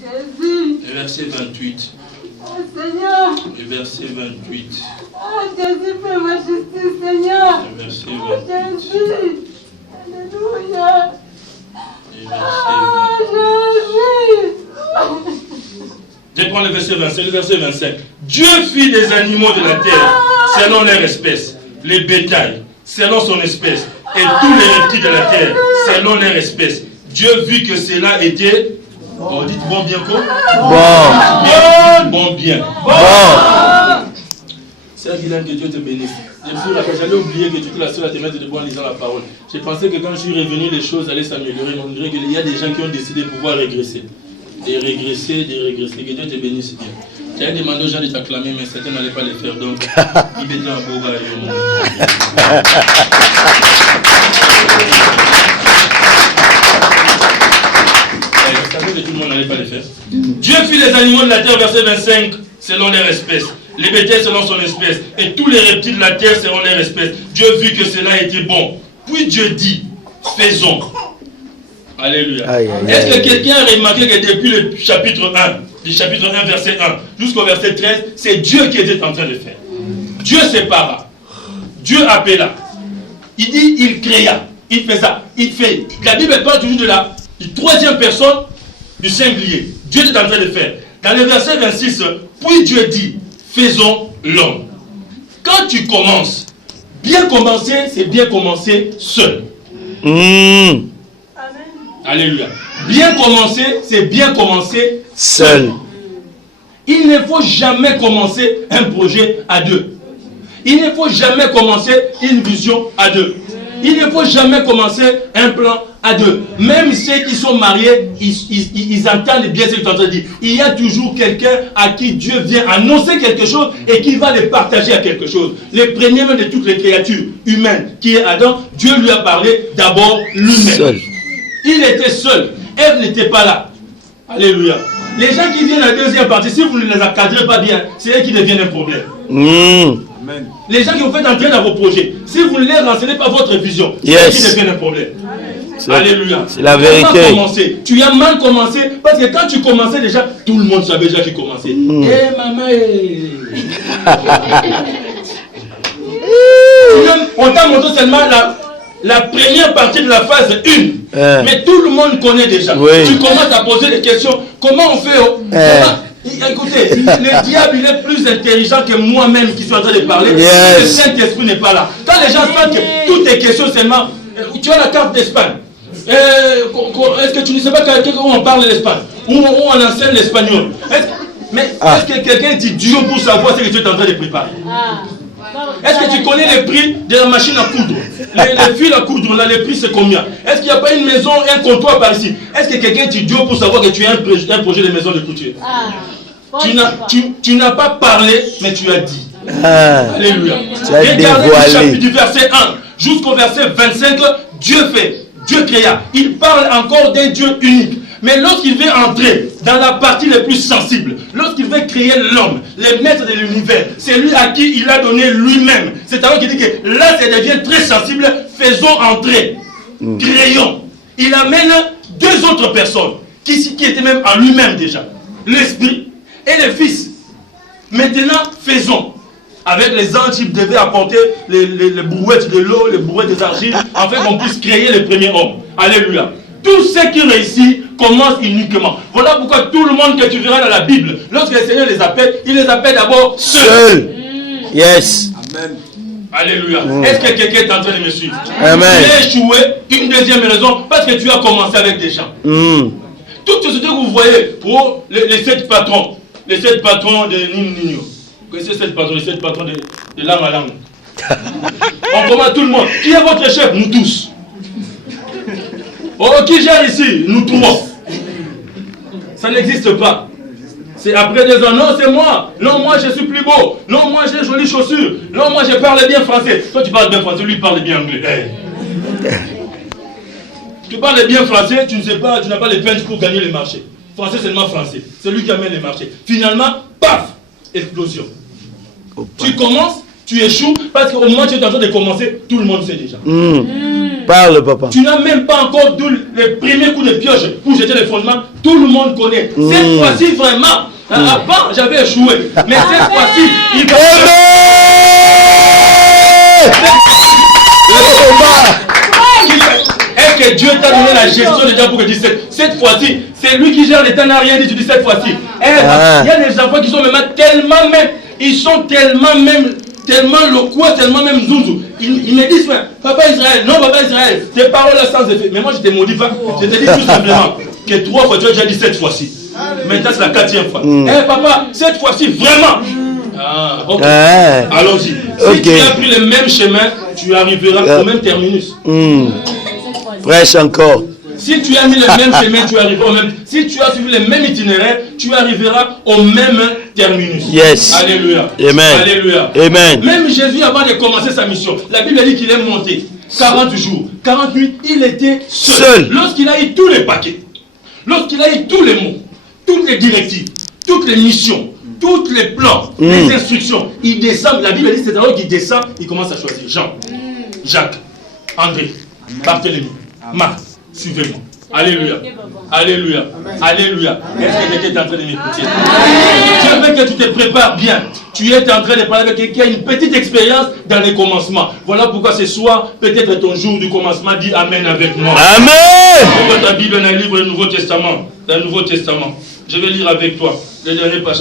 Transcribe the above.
Et verset 28. Oh Seigneur. Et verset 28. Oh Jésus, fais ma justice, Seigneur. Et verset 28. Oh Jésus. Alléluia. Et verset 28. Jésus. Je prends le verset 25, le verset 25. Dieu fit des animaux de la terre selon leur espèce, les bétails selon son espèce, et tous les reptiles de la terre selon leur espèce. Dieu vit que cela était... On dit bon bien quoi? Bon bien. Sœur Guylaine, que Dieu te bénisse. J'allais oublier que tu étais la seule à te mettre debout en lisant la parole. J'ai pensé que quand je suis revenu, les choses allaient s'améliorer. On dirait qu'il y a des gens qui ont décidé de pouvoir régresser. De régresser. Que Dieu te bénisse bien. J'avais demandé aux gens de t'acclamer, mais certains n'allaient pas le faire. Donc, il est dans un beau gars. Que tout le monde n'allait pas le faire. Dieu fit les animaux de la terre, verset 25, selon leur espèce. Les bétails selon son espèce. Et tous les reptiles de la terre selon leur espèce. Dieu vit que cela était bon. Puis Dieu dit, faisons. Alléluia. Est-ce que quelqu'un a remarqué que depuis le chapitre 1, du chapitre 1, verset 1, jusqu'au verset 13, c'est Dieu qui était en train de faire. Dieu sépara. Dieu appela. Il dit, il créa. Il fait ça. Il fait. La Bible parle toujours de la troisième personne du singulier. Dieu est en train de faire. Dans le verset 26, puis Dieu dit, faisons l'homme. Quand tu commences, bien commencer, c'est bien commencer seul. Amen. Alléluia. Bien commencer, c'est bien commencer seul. Il ne faut jamais commencer un projet à deux. Il ne faut jamais commencer une vision à deux. Il ne faut jamais commencer un plan à deux. Même ceux qui sont mariés, ils entendent bien ce que tu es en train de dire. Il y a toujours quelqu'un à qui Dieu vient annoncer quelque chose et qui va le partager à quelque chose. Le premier même de toutes les créatures humaines, qui est Adam, Dieu lui a parlé d'abord lui-même. Il était seul. Ève n'était pas là. Alléluia. Les gens qui viennent à la deuxième partie, si vous ne les encadrez pas bien, c'est eux qui deviennent un problème. Amen. Les gens qui vous faites entrer dans vos projets, si vous ne les renseignez pas votre vision, c'est eux qui deviennent un problème. Alléluia. C'est la vérité. Tu as mal commencé, parce que quand tu commençais déjà, tout le monde savait déjà qui commençait. Eh maman, on t'a montré seulement la première partie de la phase 1. Mais tout le monde connaît déjà. Tu commences à poser des questions. Comment on fait? Écoutez, le diable il est plus intelligent que moi-même qui suis en train de parler. Le Saint-Esprit n'est pas là. Quand les gens sentent que toutes tes questions seulement, tu as la carte d'Espagne. Est-ce que tu ne sais pas où on parle l'Espagne? Où on enseigne l'espagnol? Est-ce que quelqu'un dit Dieu pour savoir ce que tu es en train de préparer? Est-ce que tu connais les prix de la machine à coudre? Les fils à coudre, là, les prix c'est combien? Est-ce qu'il n'y a pas une maison, un comptoir par ici? Est-ce que quelqu'un dit Dieu pour savoir que tu as un projet de maison de couture? Tu n'as pas parlé, mais tu as dit. Alléluia. Regardez le chapitre du verset 1 jusqu'au verset 25, Dieu créa. Il parle encore d'un Dieu unique. Mais lorsqu'il veut entrer dans la partie la plus sensible, lorsqu'il veut créer l'homme, le maître de l'univers, c'est lui à qui il a donné lui-même. C'est alors qu'il dit que là, ça devient très sensible, faisons entrer, créons. Il amène deux autres personnes qui étaient même en lui-même déjà, l'Esprit et le Fils. Maintenant, faisons. Avec les anges, ils devaient apporter les brouettes de l'eau, les brouettes des argiles, afin qu'on puisse créer le premier homme. Alléluia. Tous ceux qui réussissent commencent uniquement. Voilà pourquoi tout le monde que tu verras dans la Bible, lorsque le Seigneur les appelle, il les appelle d'abord seuls. Yes. Amen. Alléluia. Est-ce que quelqu'un est en train de me suivre? Amen. Tu as échoué, une deuxième raison, parce que tu as commencé avec des gens. Tout ce que vous voyez pour les 7 patrons, les 7 patrons de Nino. Vous connaissez les 7 patrons de l'âme à l'âme. On commence tout le monde. Qui est votre chef? Nous tous. Oh, qui gère ici? Nous trois. Ça n'existe pas. C'est après 2 ans. Non, c'est moi. Non, moi je suis plus beau. Non, moi j'ai jolies chaussures. Non, moi je parle bien français. Toi tu parles bien français, lui parle bien anglais. Hey. Tu parles bien français, tu ne sais pas, tu n'as pas les peines pour gagner les marchés. Français seulement français. C'est lui qui amène les marchés. Finalement, paf, explosion. Tu commences, tu échoues, parce qu'au moment où tu es en train de commencer, tout le monde sait déjà. Parle, papa. Tu n'as même pas encore d'où le premier coup de pioche pour jeter les fondements. Tout le monde connaît. Cette fois-ci, vraiment, avant, j'avais échoué. Mais cette fois-ci, il va... Est-ce que Dieu t'a donné la gestion déjà pour que tu dises cette fois-ci, c'est lui qui gère l'État, n'a rien dit, tu dis cette fois-ci. Il y a des enfants qui sont même tellement même, ils sont tellement même, tellement loquats, tellement même zouzou. Ils me disent, papa Israël, non papa Israël, tes paroles là sans effet. Mais moi je te maudis pas, je te dis tout simplement que 3 fois tu as déjà dit cette fois-ci. Maintenant c'est la 4e fois. Papa, cette fois-ci vraiment. Ok. Allons-y. Si tu as pris le même chemin, tu arriveras au même terminus. Fraîche encore. Si tu as mis le même chemin, tu arriveras au même. Si tu as suivi le même itinéraire, tu arriveras au même terminus. Yes. Alléluia. Amen. Alléluia. Amen. Même Jésus, avant de commencer sa mission, la Bible dit qu'il est monté 40 jours, 40 nuits, il était seul. Lorsqu'il a eu tous les paquets, lorsqu'il a eu tous les mots, toutes les directives, toutes les missions, tous les plans, les instructions, il descend. La Bible dit c'est alors qu'il descend, il commence à choisir Jean, Jacques, André, Barthélemy, Marc, suivez-moi. Alléluia. Alléluia. Alléluia. Est-ce que quelqu'un est en train de m'écouter? Je veux que tu te prépares bien. Tu es en train de parler avec quelqu'un qui a une petite expérience dans les commencements. Voilà pourquoi ce soir, peut-être ton jour du commencement, dis Amen avec moi. Amen. Ouvre ta Bible dans le livre du Nouveau Testament. Dans le Nouveau Testament. Je vais lire avec toi le dernier passage.